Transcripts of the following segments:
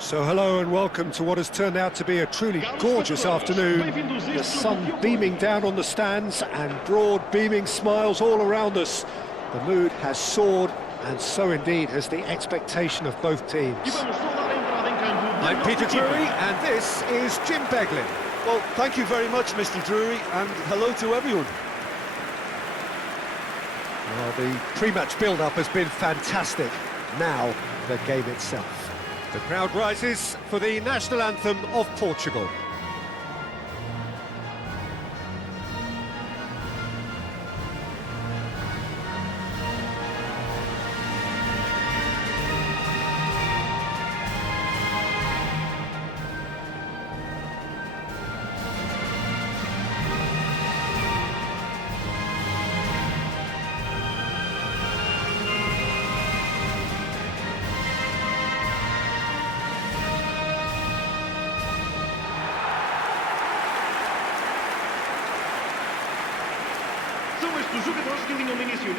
So hello and welcome to what has turned out to be a truly gorgeous afternoon. The sun beaming down on the stands and broad beaming smiles all around us. The mood has soared, and so indeed has the expectation of both teams. I'm Peter Drury and this is Jim Beglin. Well, thank you very much, Mr. Drury, and hello to everyone. Well, the pre-match build-up has been fantastic. Now, the game itself. The crowd rises for the national anthem of Portugal.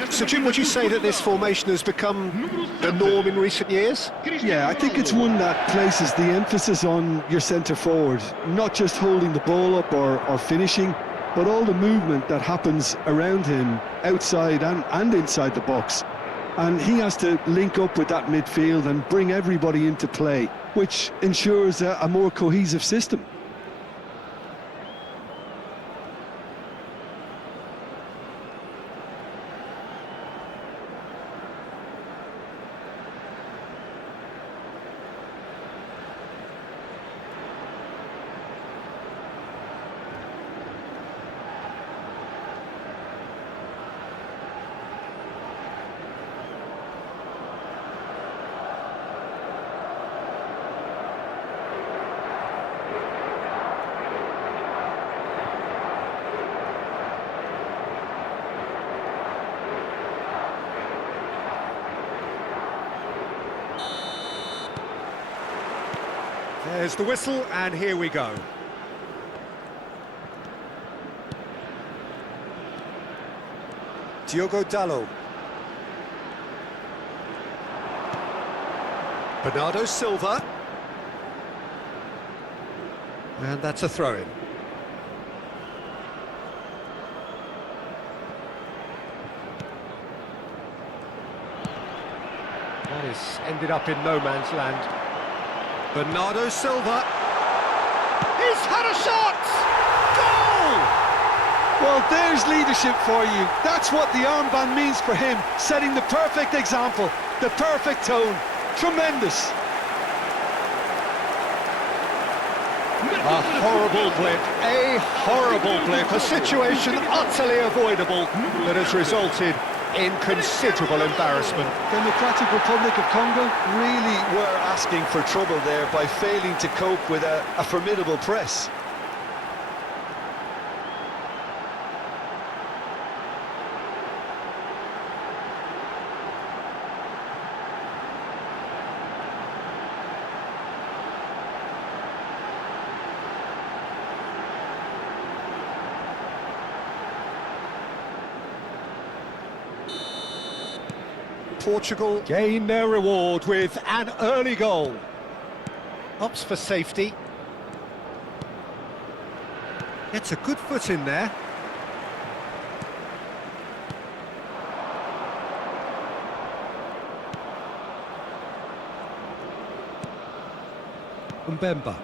So Jim, would you say that this formation has become the norm in recent years? Yeah, I think it's one that places the emphasis on your centre forward, not just holding the ball up or finishing, but all the movement that happens around him, outside and inside the box. And he has to link up with that midfield and bring everybody into play, which ensures a more cohesive system. There's the whistle, and here we go. Diogo Dalot. Bernardo Silva. And that's a throw-in. That has ended up in no man's land. Bernardo Silva. He's had a shot! Goal! Well, there's leadership for you. That's what the armband means for him, setting the perfect example, the perfect tone. Tremendous. A horrible blip, a situation utterly avoidable that has resulted in considerable embarrassment. Democratic Republic of Congo really were asking for trouble there by failing to cope with a formidable press. Portugal gain their reward with an early goal. Opts for safety. Gets a good foot in there. Mbemba.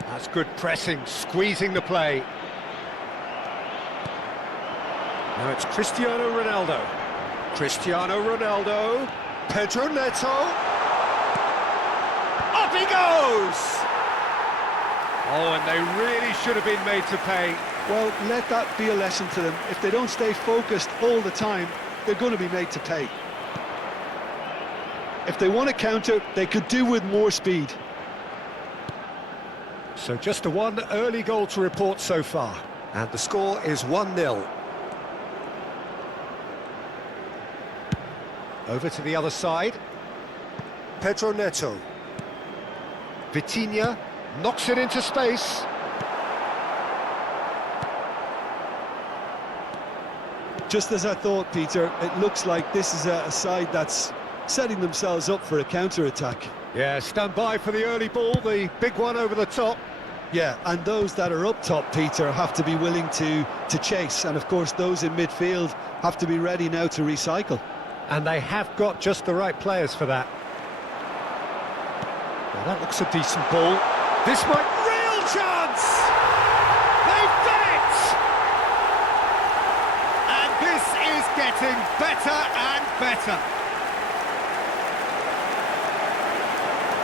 That's good pressing, squeezing the play. Now it's Cristiano Ronaldo. Cristiano Ronaldo. Pedro Neto. Up he goes! Oh, and they really should have been made to pay. Well, let that be a lesson to them. If they don't stay focused all the time, they're going to be made to pay. If they want to counter, they could do with more speed. So just the one early goal to report so far. And the score is 1-0. Over to the other side. Pedro Neto. Vitinha knocks it into space. Just as I thought, Peter, it looks like this is a side that's setting themselves up for a counter-attack. Yeah, stand by for the early ball, the big one over the top. Yeah, and those that are up top, Peter, have to be willing to chase. And, of course, those in midfield have to be ready now to recycle. And they have got just the right players for that. Well, that looks a decent ball. This might... Real chance! They've done it! And this is getting better and better.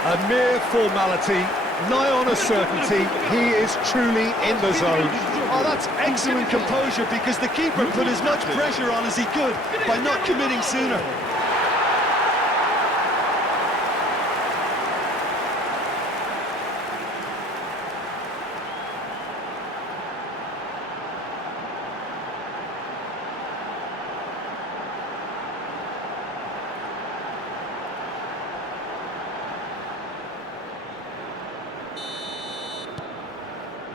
A mere formality, nigh on a certainty, he is truly in the zone. Oh, that's excellent composure, because the keeper put as much pressure on as he could by not committing sooner.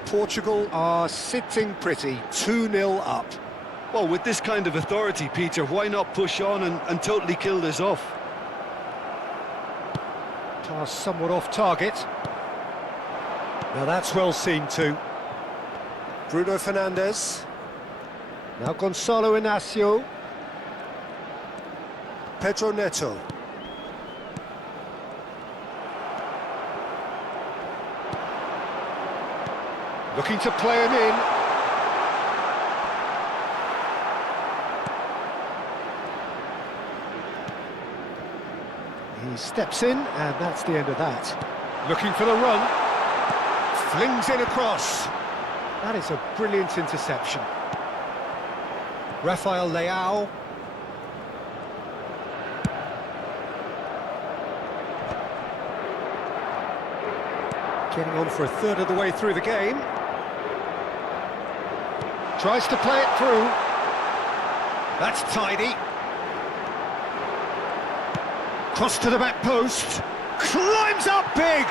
Portugal are sitting pretty, 2-0 up. Well, with this kind of authority, Peter, why not push on and totally kill this off? Pass somewhat off target. Now that's well seen too. Bruno Fernandes. Now Gonzalo Inacio. Pedro Neto. Looking to play him in. He steps in, and that's the end of that. Looking for the run. Flings in across. That is a brilliant interception. Rafael Leao. Getting on for a third of the way through the game. Tries to play it through. That's tidy. Cross to the back post. Climbs up big!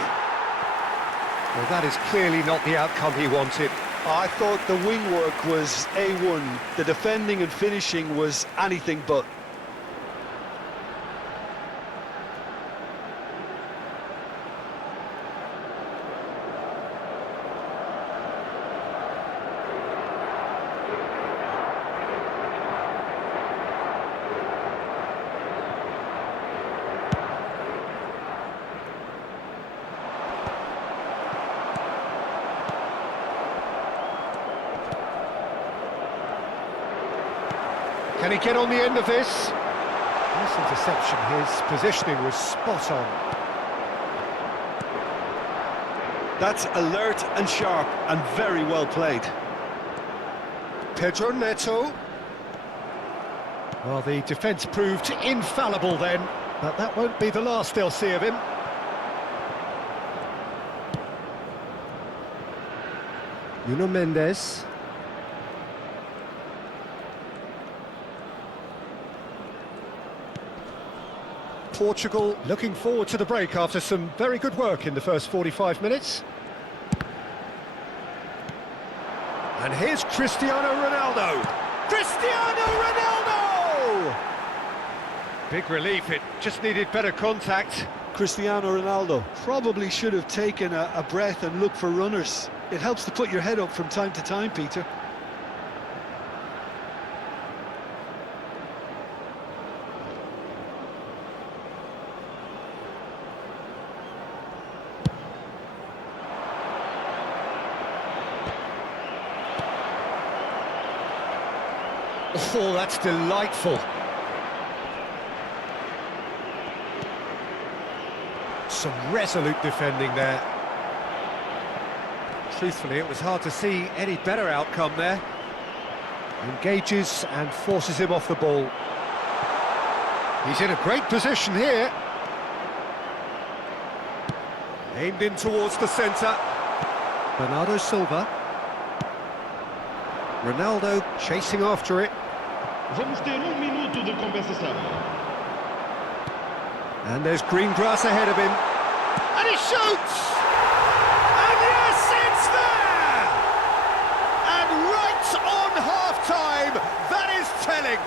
Well, that is clearly not the outcome he wanted. I thought the wing work was A1. The defending and finishing was anything but. Can he get on the end of this? Nice interception, his positioning was spot on. That's alert and sharp and very well played. Pedro Neto. Well, the defence proved infallible then, but that won't be the last they'll see of him. Nuno Mendes. Portugal looking forward to the break after some very good work in the first 45 minutes. And here's Cristiano Ronaldo. Cristiano Ronaldo! Big relief, it just needed better contact. Cristiano Ronaldo probably should have taken a breath and looked for runners. It helps to put your head up from time to time, Peter. Oh, that's delightful. Some resolute defending there. Truthfully, it was hard to see any better outcome there. Engages and forces him off the ball. He's in a great position here. Aimed in towards the centre. Bernardo Silva. Ronaldo chasing after it. Vamos ter minuto de compensação. And there's green grass ahead of him. And he shoots! And yes, it's there! And right on half-time, that is telling.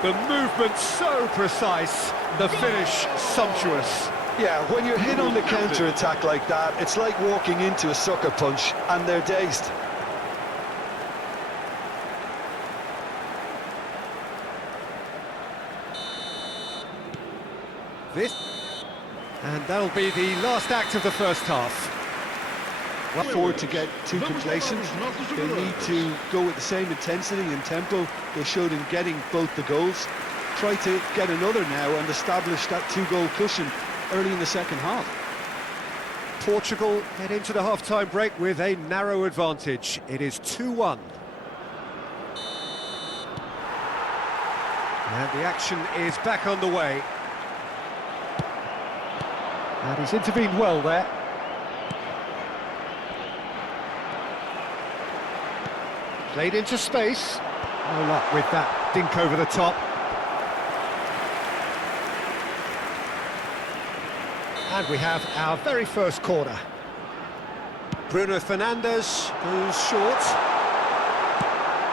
The movement so precise, the finish sumptuous. Yeah, when you're hit on the counter-attack like that, it's like walking into a sucker punch, and they're dazed. And that'll be the last act of the first half. Forward to get too complacent. They need to go with the same intensity and tempo they showed in getting both the goals. Try to get another now and establish that two-goal cushion early in the second half. Portugal head into the half-time break with a narrow advantage. It is 2-1. And the action is back underway. And he's intervened well there. Played into space. No luck with that dink over the top. And we have our very first corner. Bruno Fernandes goes short.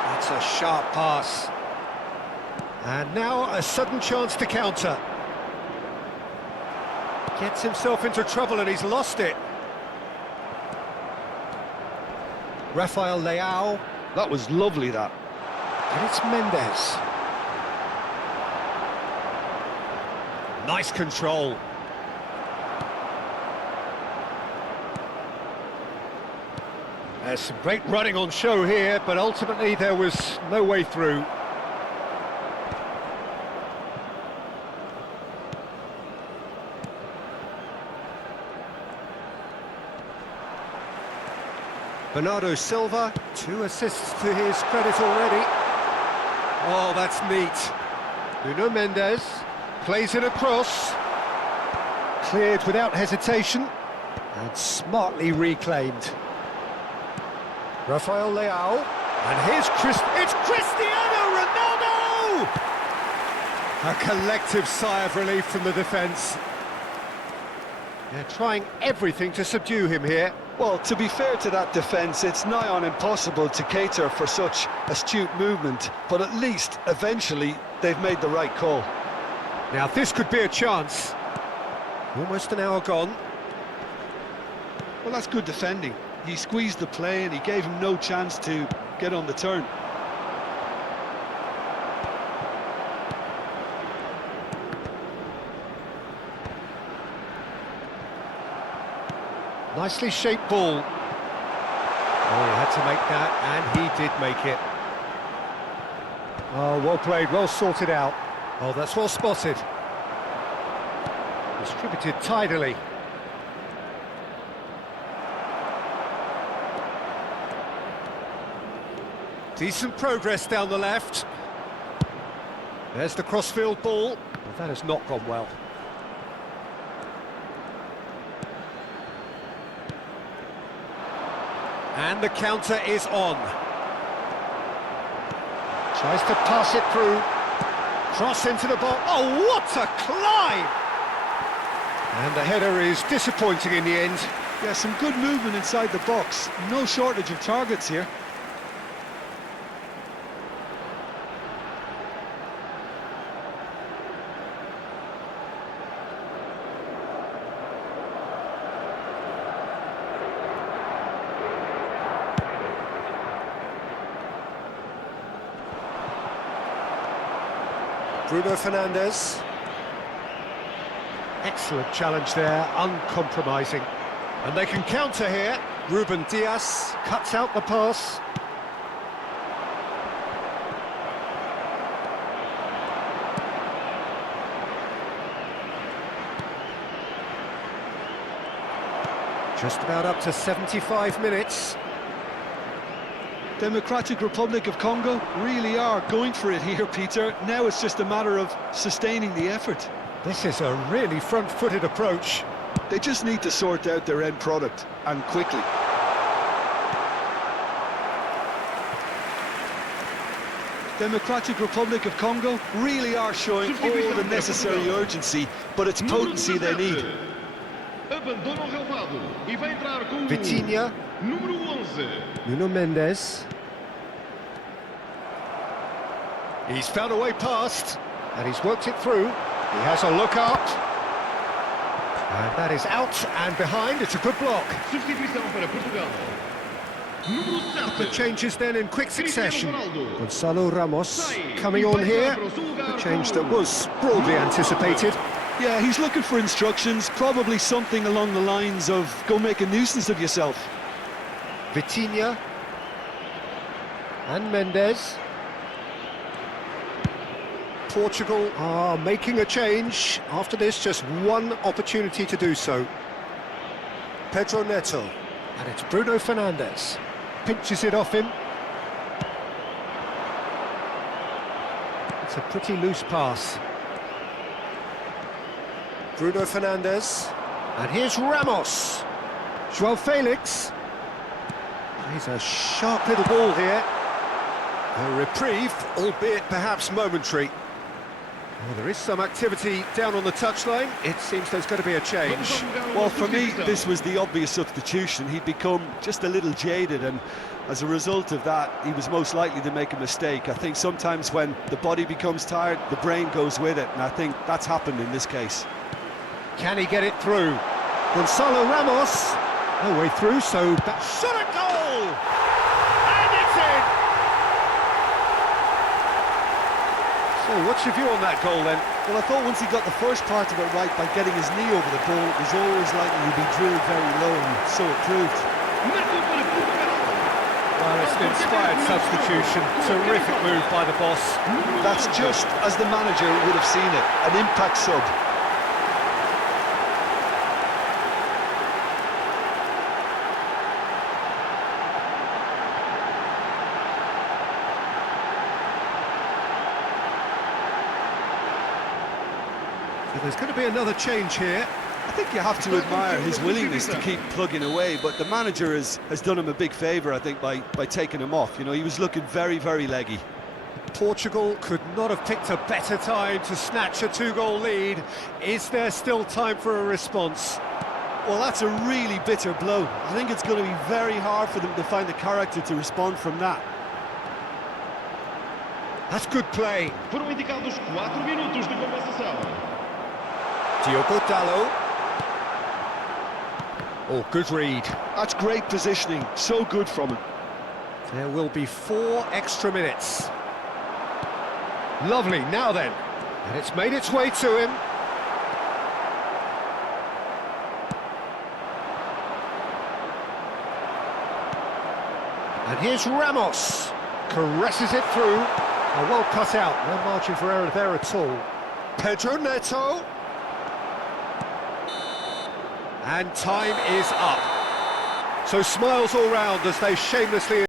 That's a sharp pass. And now a sudden chance to counter. Gets himself into trouble and he's lost it. Rafael Leao. That was lovely, that. And it's Mendes. Nice control. There's some great running on show here, but ultimately there was no way through. Bernardo Silva, 2 assists to his credit already. Oh, that's neat. Nuno Mendes plays it across. Cleared without hesitation and smartly reclaimed. Rafael Leao, and here's it's Cristiano Ronaldo! A collective sigh of relief from the defence. They're trying everything to subdue him here. Well, to be fair to that defence, it's nigh on impossible to cater for such astute movement, but at least, eventually, they've made the right call. Now, this could be a chance. Almost an hour gone. Well, that's good defending. He squeezed the play and he gave him no chance to get on the turn. Nicely shaped ball. Oh, he had to make that, and he did make it. Oh, well played, well sorted out. Oh, that's well spotted. Distributed tidily. Decent progress down the left. There's the crossfield ball. Well, that has not gone well. And the counter is on. Tries to pass it through. Cross into the ball. Oh, what a climb! And the header is disappointing in the end. Yeah, some good movement inside the box. No shortage of targets here. Bruno Fernandes. Excellent challenge there, uncompromising. And they can counter here. Ruben Dias cuts out the pass. Just about up to 75 minutes. Democratic Republic of Congo really are going for it here, Peter. Now it's just a matter of sustaining the effort. This is a really front-footed approach. They just need to sort out their end product, and quickly. Democratic Republic of Congo really are showing all the necessary urgency, but it's potency they need. Vitinha. Nuno Mendes. He's found a way past, and he's worked it through. He has a look up. And that is out and behind. It's a good block. Substituição para Portugal. Número The 7. changes then in quick succession. Ronaldo. Gonzalo Ramos coming on here. A change that was broadly anticipated. Yeah, he's looking for instructions, probably something along the lines of go make a nuisance of yourself. Vitinha and Mendes. Portugal are making a change. After this, just one opportunity to do so. Pedro Neto. And it's Bruno Fernandes. Pinches it off him. It's a pretty loose pass. Bruno Fernandes. And here's Ramos. João Felix. Plays a sharp little ball here. A reprieve, albeit perhaps momentary. Well, there is some activity down on the touchline. It seems there's going to be a change. Well, for me, this was the obvious substitution. He'd become just a little jaded, and as a result of that, he was most likely to make a mistake. I think sometimes when the body becomes tired, the brain goes with it, and I think that's happened in this case. Can he get it through? Gonzalo Ramos. No way through, so that shot at goal! And it's in! So what's your view on that goal then? Well, I thought once he got the first part of it right by getting his knee over the ball, it was always likely to be drilled very low, and so it proved. Well, it's an inspired substitution. Terrific move by the boss. That's just as the manager would have seen it, an impact sub. So there's going to be another change here. I think you have to admire his willingness to keep plugging away, but the manager has done him a big favour, I think, by taking him off. You know, he was looking very, very leggy. Portugal could not have picked a better time to snatch a two-goal lead. Is there still time for a response? Well, that's a really bitter blow. I think it's going to be very hard for them to find the character to respond from that. That's good play. Foram indicados 4 minutos de compensação. Diogo Dalot. Oh, good read. That's great positioning, so good from him. There will be 4 extra minutes. Lovely, now then. And it's made its way to him. And here's Ramos. Caresses it through. Oh, well cut out. No margin for error there at all. Pedro Neto. And time is up. So smiles all round as they shamelessly